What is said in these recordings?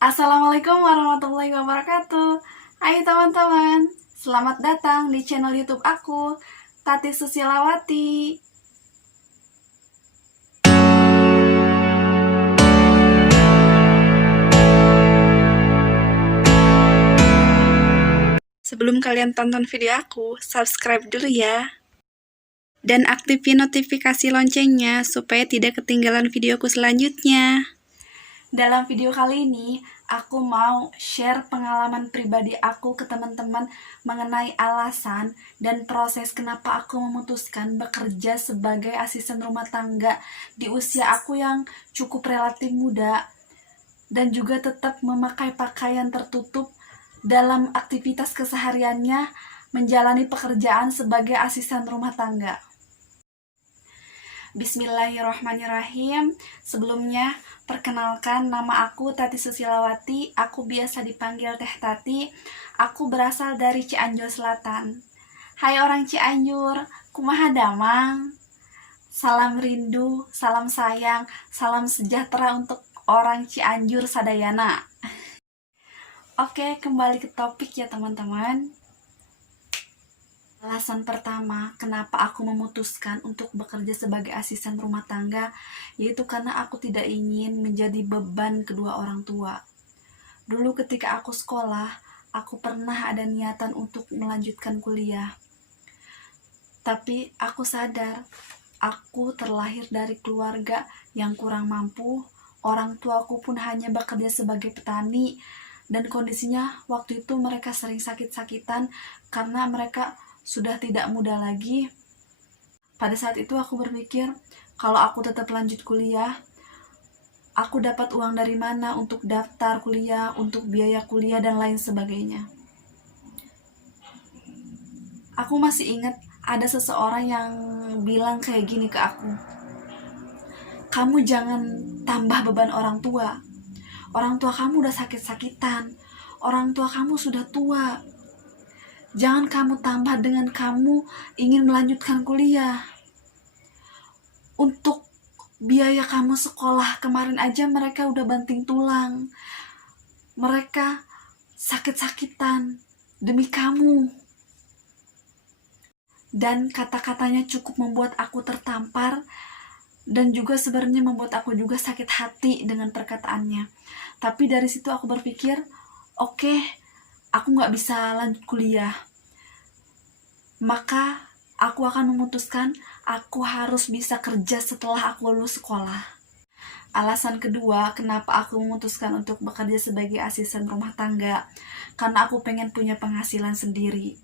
Assalamualaikum warahmatullahi wabarakatuh. Hai teman-teman, selamat datang di channel YouTube aku, Tati Susilawati. Sebelum kalian tonton video aku, subscribe dulu ya. Dan aktifin notifikasi loncengnya supaya tidak ketinggalan videoku selanjutnya. Dalam video kali ini, aku mau share pengalaman pribadi aku ke teman-teman mengenai alasan dan proses kenapa aku memutuskan bekerja sebagai asisten rumah tangga di usia aku yang cukup relatif muda dan juga tetap memakai pakaian tertutup dalam aktivitas kesehariannya menjalani pekerjaan sebagai asisten rumah tangga. Bismillahirrahmanirrahim. Sebelumnya, perkenalkan, nama aku Tati Susilawati. Aku biasa dipanggil Teh Tati. Aku berasal dari Cianjur Selatan. Hai orang Cianjur, kumaha damang? Salam rindu, salam sayang, salam sejahtera untuk orang Cianjur sadayana. Oke, kembali ke topik ya teman-teman. Alasan pertama kenapa aku memutuskan untuk bekerja sebagai asisten rumah tangga yaitu karena aku tidak ingin menjadi beban kedua orang tua. Dulu ketika aku sekolah, aku pernah ada niatan untuk melanjutkan kuliah. Tapi aku sadar, aku terlahir dari keluarga yang kurang mampu, orang tuaku pun hanya bekerja sebagai petani, dan kondisinya waktu itu mereka sering sakit-sakitan karena mereka sudah tidak muda lagi. Pada saat itu aku berpikir, kalau aku tetap lanjut kuliah, aku dapat uang dari mana untuk daftar kuliah, untuk biaya kuliah, dan lain sebagainya. Aku masih ingat ada seseorang yang bilang kayak gini ke aku, kamu jangan tambah beban orang tua. Orang tua kamu udah sakit-sakitan, orang tua kamu sudah tua. Jangan kamu tambah dengan kamu ingin melanjutkan kuliah. Untuk biaya kamu sekolah kemarin aja mereka udah banting tulang. Mereka sakit-sakitan demi kamu. Dan kata-katanya cukup membuat aku tertampar dan juga sebenarnya membuat aku juga sakit hati dengan perkataannya. Tapi dari situ aku berpikir, oke, aku gak bisa lanjut kuliah. Maka aku akan memutuskan aku harus bisa kerja setelah aku lulus sekolah. Alasan kedua kenapa aku memutuskan untuk bekerja sebagai asisten rumah tangga, karena aku pengen punya penghasilan sendiri.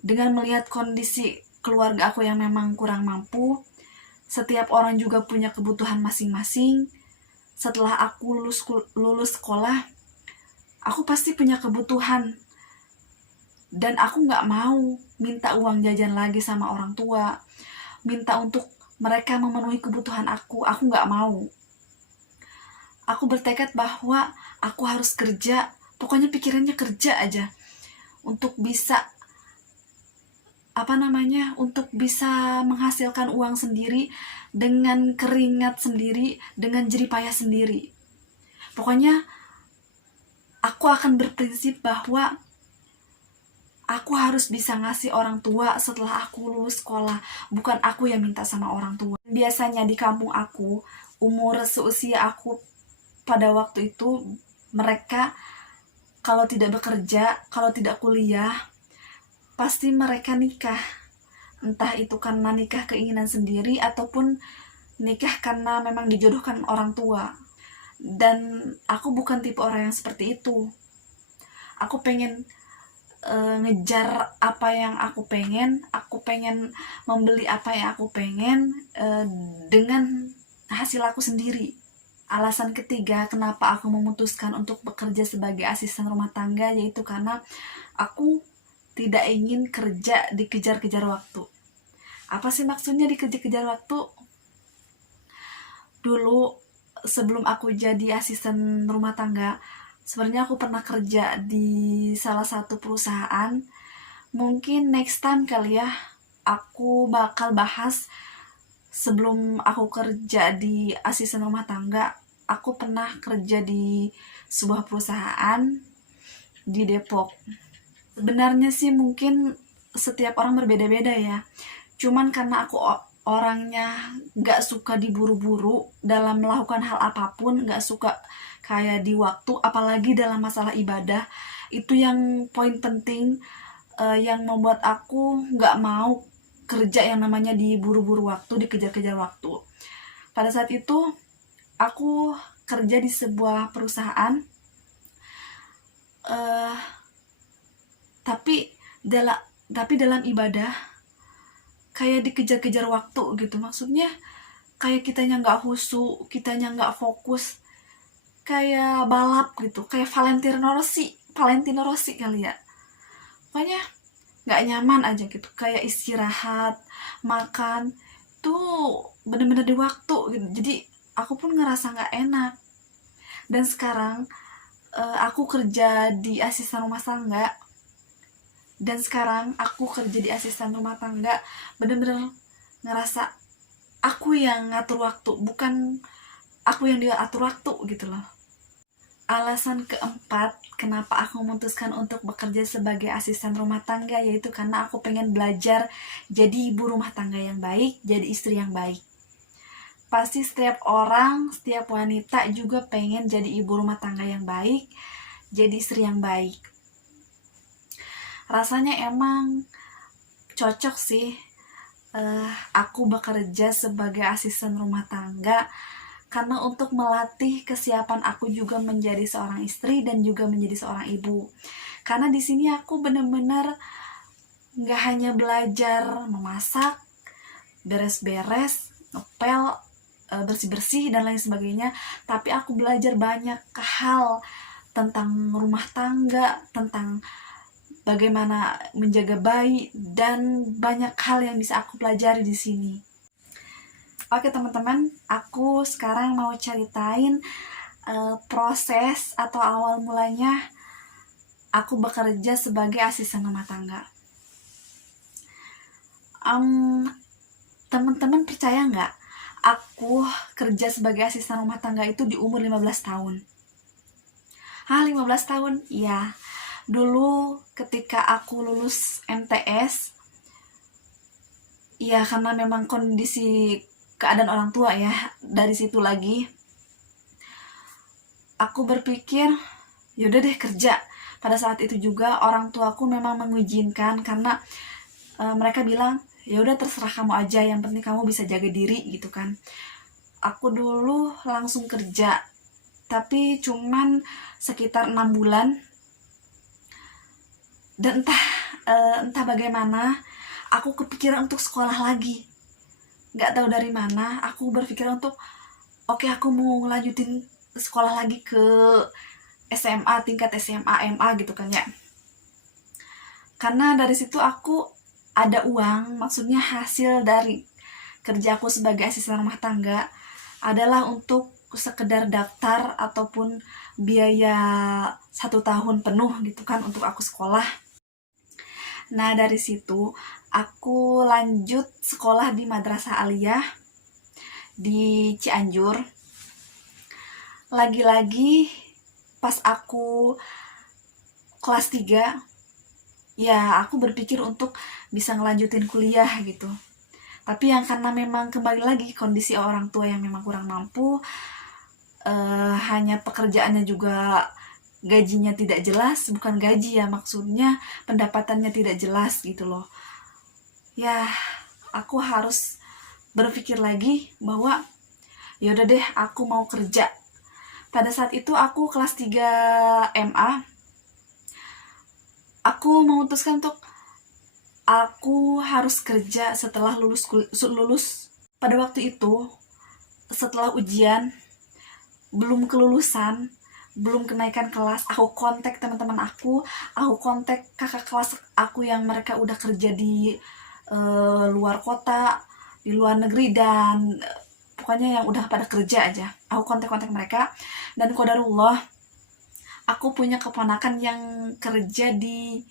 Dengan melihat kondisi keluarga aku yang memang kurang mampu, setiap orang juga punya kebutuhan masing-masing. Setelah aku lulus sekolah, aku pasti punya kebutuhan. Dan aku gak mau minta uang jajan lagi sama orang tua. Minta untuk mereka memenuhi kebutuhan aku gak mau. Aku bertekad bahwa aku harus kerja. Pokoknya pikirannya kerja aja. Untuk bisa untuk bisa menghasilkan uang sendiri dengan keringat sendiri, dengan jerih payah sendiri. Pokoknya aku akan berprinsip bahwa aku harus bisa ngasih orang tua setelah aku lulus sekolah, bukan aku yang minta sama orang tua. Biasanya di kampung aku, umur seusia aku pada waktu itu, mereka kalau tidak bekerja, kalau tidak kuliah, pasti mereka nikah. Entah itu karena nikah keinginan sendiri ataupun nikah karena memang dijodohkan orang tua. Dan aku bukan tipe orang yang seperti itu. Aku pengen ngejar apa yang aku pengen membeli apa yang aku pengen dengan hasil aku sendiri. Alasan ketiga kenapa aku memutuskan untuk bekerja sebagai asisten rumah tangga yaitu karena aku tidak ingin kerja dikejar-kejar waktu. Apa sih maksudnya dikejar-kejar waktu? Dulu sebelum aku jadi asisten rumah tangga, sebenarnya aku pernah kerja di salah satu perusahaan. Mungkin next time kali ya, aku bakal bahas sebelum aku kerja di asisten rumah tangga, aku pernah kerja di sebuah perusahaan di Depok. Sebenarnya sih mungkin setiap orang berbeda-beda ya. Cuman karena aku orangnya nggak suka diburu-buru dalam melakukan hal apapun, nggak suka kayak di waktu, apalagi dalam masalah ibadah. Itu yang poin penting, yang membuat aku nggak mau kerja yang namanya diburu-buru waktu, dikejar-kejar waktu. Pada saat itu aku kerja di sebuah perusahaan, eh, tapi dalam ibadah kayak dikejar-kejar waktu gitu. Maksudnya kayak kitanya nggak khusyuk, kitanya nggak fokus, kayak balap gitu, kayak Valentino Rossi kali ya. Pokoknya nggak nyaman aja gitu, kayak istirahat, makan tuh bener-bener di waktu gitu. Jadi aku pun ngerasa nggak enak. Dan sekarang aku kerja di asisten rumah tangga, bener-bener ngerasa aku yang ngatur waktu, bukan aku yang dia atur waktu gitu loh. Alasan keempat kenapa aku memutuskan untuk bekerja sebagai asisten rumah tangga, yaitu karena aku pengen belajar jadi ibu rumah tangga yang baik, jadi istri yang baik. Pasti setiap orang, setiap wanita juga pengen jadi ibu rumah tangga yang baik, jadi istri yang baik. Rasanya emang cocok sih aku bekerja sebagai asisten rumah tangga, karena untuk melatih kesiapan aku juga menjadi seorang istri dan juga menjadi seorang ibu. Karena di sini aku benar-benar nggak hanya belajar memasak, beres-beres, ngepel, bersih-bersih dan lain sebagainya, tapi aku belajar banyak hal tentang rumah tangga, tentang bagaimana menjaga bayi, dan banyak hal yang bisa aku pelajari di sini. Oke teman-teman, aku sekarang mau ceritain proses atau awal mulanya aku bekerja sebagai asisten rumah tangga. Teman-teman percaya nggak? Aku kerja sebagai asisten rumah tangga itu di umur 15 tahun. 15 tahun? Iya. Dulu ketika aku lulus MTS, ya karena memang kondisi keadaan orang tua ya, dari situ lagi aku berpikir yaudah deh kerja. Pada saat itu juga orang tuaku memang mengizinkan, karena mereka bilang yaudah terserah kamu aja, yang penting kamu bisa jaga diri gitu kan. Aku dulu langsung kerja, tapi cuman sekitar 6 bulan. Dan entah bagaimana aku kepikiran untuk sekolah lagi. Nggak tahu dari mana aku berpikir untuk oke, aku mau ngelanjutin sekolah lagi ke SMA, tingkat SMA, MA gitu kan ya. Karena dari situ aku ada uang, maksudnya hasil dari kerjaku sebagai asisten rumah tangga adalah untuk sekedar daftar ataupun biaya 1 tahun penuh gitu kan untuk aku sekolah. Nah dari situ aku lanjut sekolah di Madrasah Aliyah di Cianjur. Lagi-lagi pas aku kelas 3, ya aku berpikir untuk bisa ngelanjutin kuliah gitu. Tapi yang karena memang kembali lagi kondisi orang tua yang memang kurang mampu, hanya pekerjaannya juga gajinya tidak jelas, bukan gaji ya, maksudnya pendapatannya tidak jelas gitu loh. Ya, aku harus berpikir lagi bahwa yaudah deh aku mau kerja. Pada saat itu aku kelas 3 MA, aku memutuskan untuk aku harus kerja setelah lulus. Pada waktu itu setelah ujian, belum kelulusan, belum kenaikan kelas, aku kontak teman-teman aku kontak kakak kelas aku yang mereka udah kerja di luar kota, di luar negeri, dan pokoknya yang udah pada kerja aja. Aku kontak mereka, dan qadarullah aku punya keponakan yang kerja di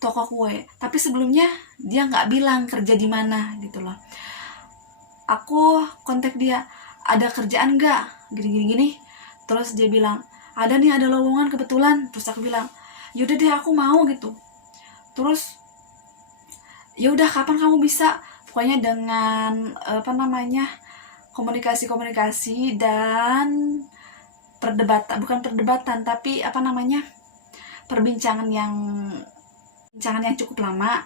toko kue, tapi sebelumnya dia nggak bilang kerja di mana gitu loh. Aku kontak dia, ada kerjaan nggak, gini. Terus dia bilang, ada nih, ada lowongan kebetulan. Terus aku bilang, yaudah deh, aku mau gitu. Terus ya udah, kapan kamu bisa? Pokoknya dengan komunikasi dan bukan perdebatan, tapi perbincangan yang cukup lama.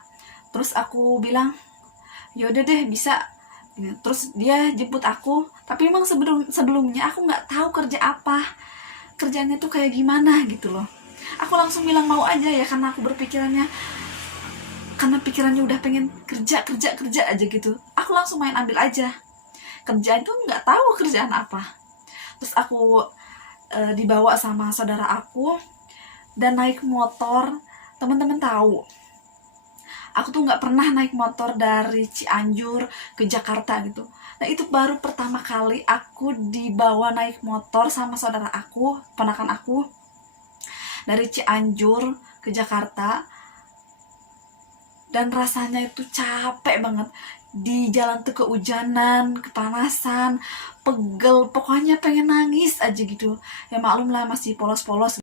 Terus aku bilang, yaudah deh, bisa. Terus dia jemput aku, tapi emang sebelumnya aku nggak tahu kerjanya tuh kayak gimana gitu loh. Aku langsung bilang mau aja ya, karena pikirannya udah pengen kerja aja gitu. Aku langsung main ambil aja kerjaan itu, nggak tahu kerjaan apa. Terus aku dibawa sama saudara aku dan naik motor. Teman-teman tahu, aku tuh nggak pernah naik motor dari Cianjur ke Jakarta gitu. Nah, itu baru pertama kali aku dibawa naik motor sama saudara aku, ponakan aku, dari Cianjur ke Jakarta. Dan rasanya itu capek banget. Di jalan tuh kehujanan, kepanasan, pegel, pokoknya pengen nangis aja gitu. Ya maklum lah, masih polos-polos.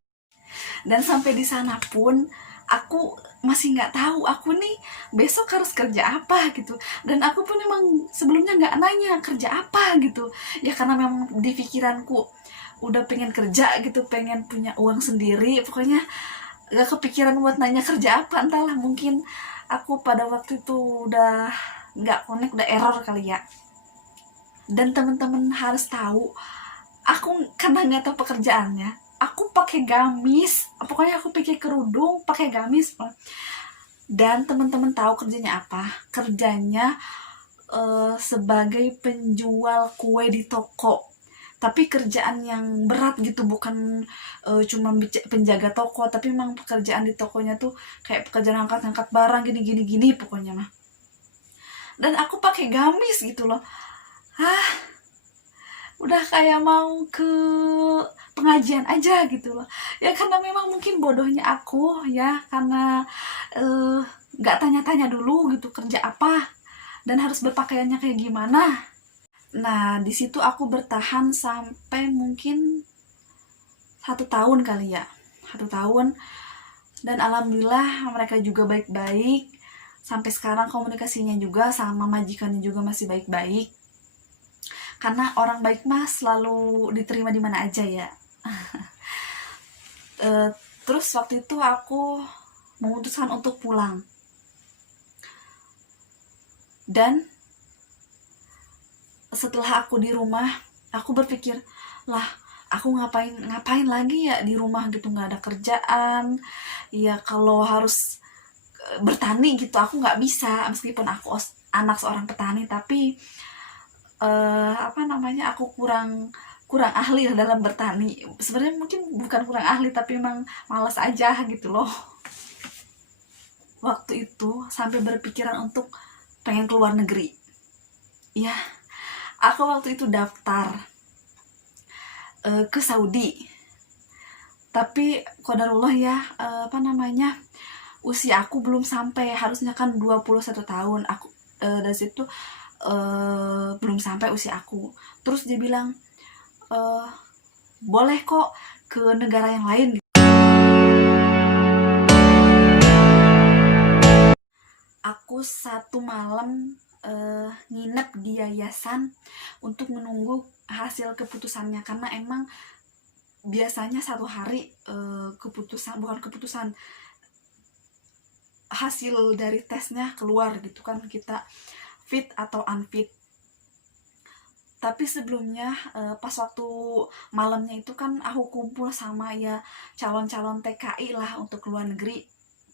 Dan sampai di sana pun aku masih nggak tahu aku nih besok harus kerja apa gitu. Dan aku pun memang sebelumnya nggak nanya kerja apa gitu. Ya karena memang di pikiranku udah pengen kerja gitu, pengen punya uang sendiri. Pokoknya gak kepikiran buat nanya kerja apa. Entahlah, mungkin aku pada waktu itu udah nggak connect, udah error kali ya. Dan teman-teman harus tahu, aku karena nggak tahu pekerjaannya, aku pakai gamis, pokoknya aku pakai kerudung, pakai gamis. Dan teman-teman tahu kerjanya apa? Kerjanya sebagai penjual kue di toko. Tapi kerjaan yang berat gitu, bukan cuma penjaga toko, tapi memang pekerjaan di tokonya tuh kayak pekerjaan angkat-angkat barang gini pokoknya mah. Dan aku pakai gamis gitu loh. Udah kayak mau ke pengajian aja gitu loh. Ya karena memang mungkin bodohnya aku ya, karena nggak tanya-tanya dulu gitu kerja apa dan harus berpakaiannya kayak gimana. Nah, di situ aku bertahan sampai mungkin 1 tahun kali ya. 1 tahun. Dan alhamdulillah mereka juga baik-baik. Sampai sekarang komunikasinya juga sama majikannya juga masih baik-baik. Karena orang baik mah selalu diterima di mana aja ya. Terus waktu itu aku memutuskan untuk pulang. Dan setelah aku di rumah, aku berpikir, lah aku ngapain lagi ya di rumah gitu, nggak ada kerjaan. Ya kalau harus bertani gitu aku nggak bisa, meskipun aku anak seorang petani, tapi aku kurang ahli dalam bertani. Sebenarnya mungkin bukan kurang ahli, tapi memang malas aja gitu loh. Waktu itu sampai berpikiran untuk pengen keluar negeri. Ya, aku waktu itu daftar ke Saudi. Tapi qadarullah ya, usia aku belum sampai, harusnya kan 21 tahun. Aku dari situ belum sampai usia aku. Terus dia bilang, boleh kok ke negara yang lain. Aku 1 malam nginep di yayasan untuk menunggu hasil keputusannya, karena emang biasanya 1 hari hasil dari tesnya keluar gitu kan, kita fit atau unfit. Tapi sebelumnya pas waktu malamnya itu kan aku kumpul sama ya calon-calon TKI lah untuk luar negeri.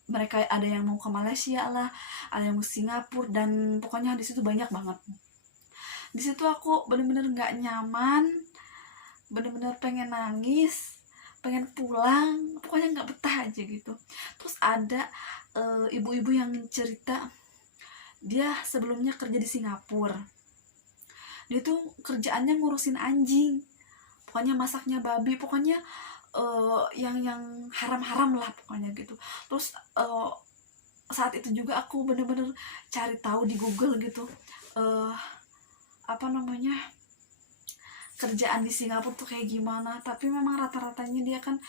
Mereka ada yang mau ke Malaysia lah, ada yang mau Singapura, dan pokoknya di situ banyak banget. Di situ aku bener-bener nggak nyaman, bener-bener pengen nangis, pengen pulang, pokoknya nggak betah aja gitu. Terus ada ibu-ibu yang cerita, dia sebelumnya kerja di Singapura. Dia tuh kerjaannya ngurusin anjing, pokoknya masaknya babi, pokoknya yang haram-haram lah pokoknya gitu. Terus saat itu juga aku bener-bener cari tahu di Google gitu, kerjaan di Singapura tuh kayak gimana. Tapi memang rata-ratanya dia kan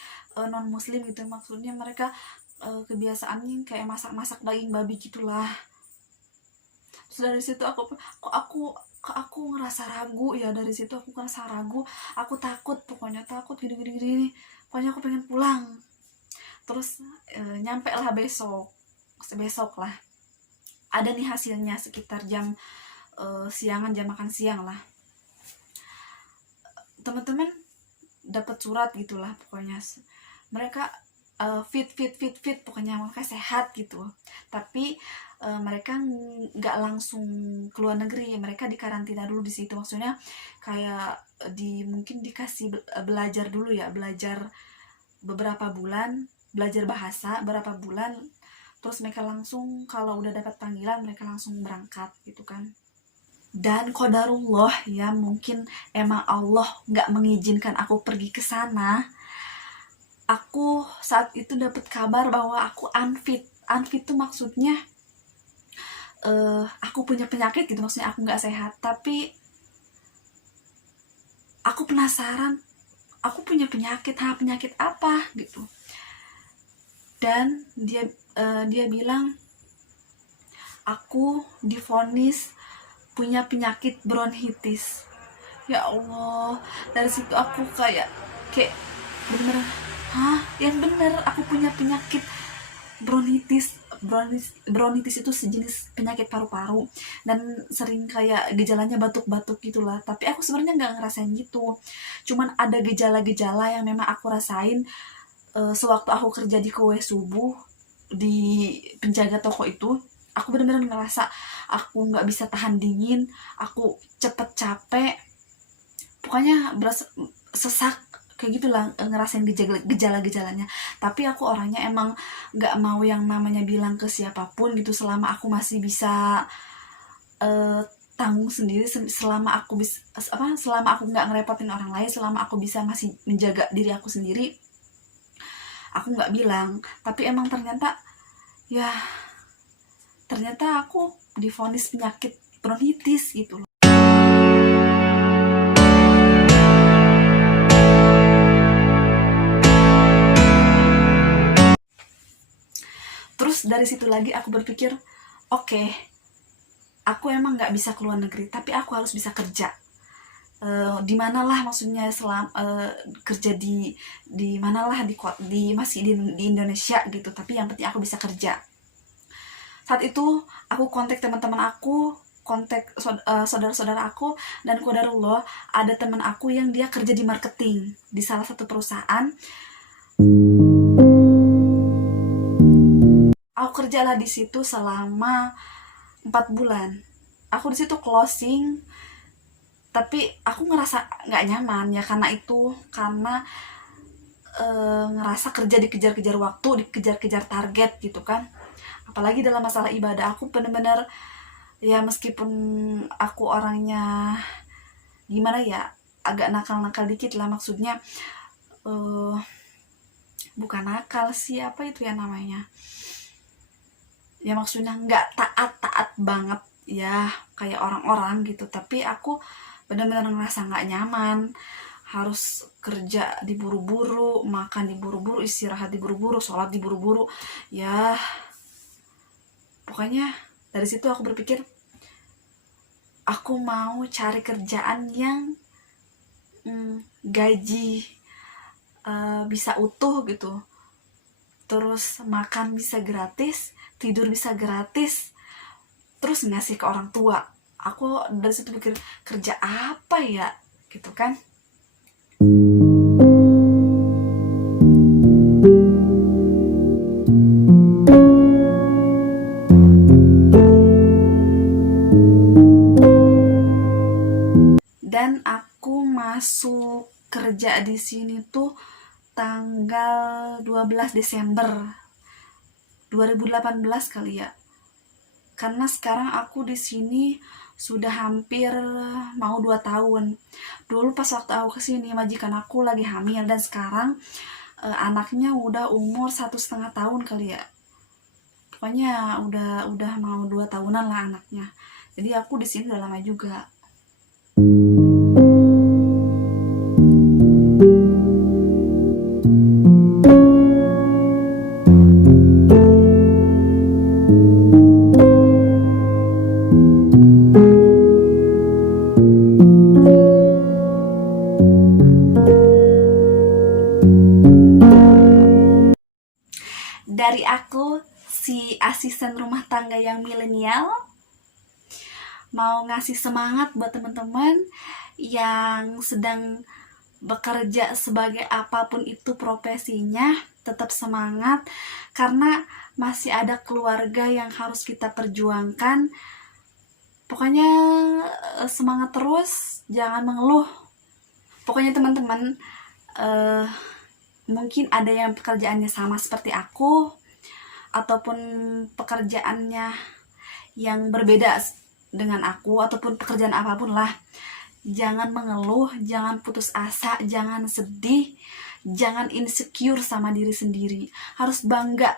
non muslim gitu, maksudnya mereka kebiasaannya kayak masak-masak daging babi gitulah. Terus dari situ aku ngerasa ragu ya, dari situ aku ngerasa ragu, aku takut, pokoknya takut gini, pokoknya aku pengen pulang. Terus nyampe lah besok lah ada nih hasilnya sekitar jam siangan, jam makan siang lah. Teman-teman dapat surat gitulah, pokoknya mereka fit pokoknya mereka sehat gitu. Tapi mereka nggak langsung keluar negeri, mereka dikarantina dulu di situ. Maksudnya kayak mungkin dikasih belajar dulu ya, belajar beberapa bulan, belajar bahasa beberapa bulan, terus mereka langsung kalau udah dapat panggilan mereka langsung berangkat gitu kan. Dan qadarullah ya, mungkin emang Allah nggak mengizinkan aku pergi ke sana. Aku saat itu dapat kabar bahwa aku unfit tuh maksudnya aku punya penyakit gitu, maksudnya aku nggak sehat. Tapi aku penasaran, aku punya penyakit apa gitu. Dan dia bilang aku divonis punya penyakit bronkitis. Ya Allah, dari situ aku kayak bener, hah, yang bener aku punya penyakit bronkitis. Bronkitis itu sejenis penyakit paru-paru dan sering kayak gejalanya batuk-batuk gitulah. Tapi aku sebenarnya nggak ngerasain gitu, cuman ada gejala-gejala yang memang aku rasain sewaktu aku kerja di kue subuh di penjaga toko itu. Aku benar-benar ngerasa aku nggak bisa tahan dingin, aku cepet capek, pokoknya berasa sesak kayak gitulah, ngerasain gejala-gejalanya. Tapi aku orangnya emang nggak mau yang namanya bilang ke siapapun gitu, selama aku masih bisa tanggung sendiri, selama aku nggak ngerepotin orang lain, selama aku bisa masih menjaga diri aku sendiri, aku nggak bilang. Tapi emang ternyata aku divonis penyakit bronkitis gitu loh. Terus dari situ lagi aku berpikir, oke, aku emang nggak bisa keluar negeri, tapi aku harus bisa kerja. Di manalah, maksudnya kerja di manalah, masih di Indonesia gitu, tapi yang penting aku bisa kerja. Saat itu aku kontak teman-teman aku, kontak saudara-saudara aku, dan qadarullah ada teman aku yang dia kerja di marketing di salah satu perusahaan. Aku kerjalah di situ selama 4 bulan. Aku di situ closing, tapi aku ngerasa nggak nyaman ya, karena ngerasa kerja dikejar-kejar waktu, dikejar-kejar target gitu kan. Apalagi dalam masalah ibadah, aku bener-bener ya, meskipun aku orangnya gimana ya, agak nakal-nakal dikit lah, maksudnya bukan nakal sih, apa itu ya namanya ya, maksudnya nggak taat banget ya kayak orang-orang gitu. Tapi aku benar-benar ngerasa nggak nyaman, harus kerja diburu-buru, makan diburu-buru, istirahat diburu-buru, sholat diburu-buru ya. Pokoknya dari situ aku berpikir aku mau cari kerjaan yang gaji bisa utuh gitu, terus makan bisa gratis, tidur bisa gratis, terus ngasih ke orang tua. Aku dari situ pikir, kerja apa ya gitu kan. Dan aku masuk kerja di sini tuh tanggal 12 Desember 2018 kali ya. Karena sekarang aku di sini sudah hampir mau 2 tahun. Dulu pas waktu aku kesini majikan aku lagi hamil, dan sekarang anaknya udah umur 1,5 tahun kali ya. Pokoknya udah mau 2 tahunan lah anaknya. Jadi aku di sini udah lama juga. dari aku, si asisten rumah tangga yang milenial, mau ngasih semangat buat teman-teman yang sedang bekerja sebagai apapun itu profesinya. Tetap semangat, karena masih ada keluarga yang harus kita perjuangkan. Pokoknya semangat terus, jangan mengeluh. Pokoknya teman-teman, mungkin ada yang pekerjaannya sama seperti aku, ataupun pekerjaannya yang berbeda dengan aku, ataupun pekerjaan apapun lah. Jangan mengeluh, jangan putus asa, jangan sedih, jangan insecure sama diri sendiri. Harus bangga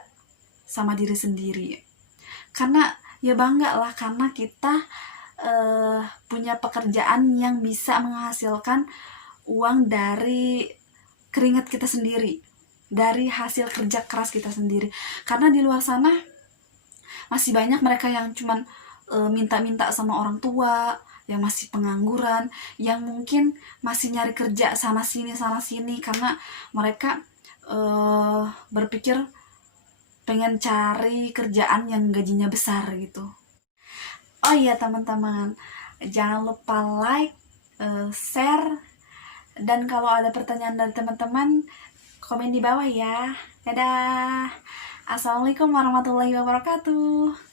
sama diri sendiri. Karena ya bangga lah, karena kita punya pekerjaan yang bisa menghasilkan uang dari keringat kita sendiri, dari hasil kerja keras kita sendiri. Karena di luar sana masih banyak mereka yang cuman minta-minta sama orang tua, yang masih pengangguran, yang mungkin masih nyari kerja sana sini karena mereka berpikir pengen cari kerjaan yang gajinya besar gitu. Oh iya teman-teman, jangan lupa like, share, dan kalau ada pertanyaan dari teman-teman, komen di bawah ya. Dadah. Assalamualaikum warahmatullahi wabarakatuh.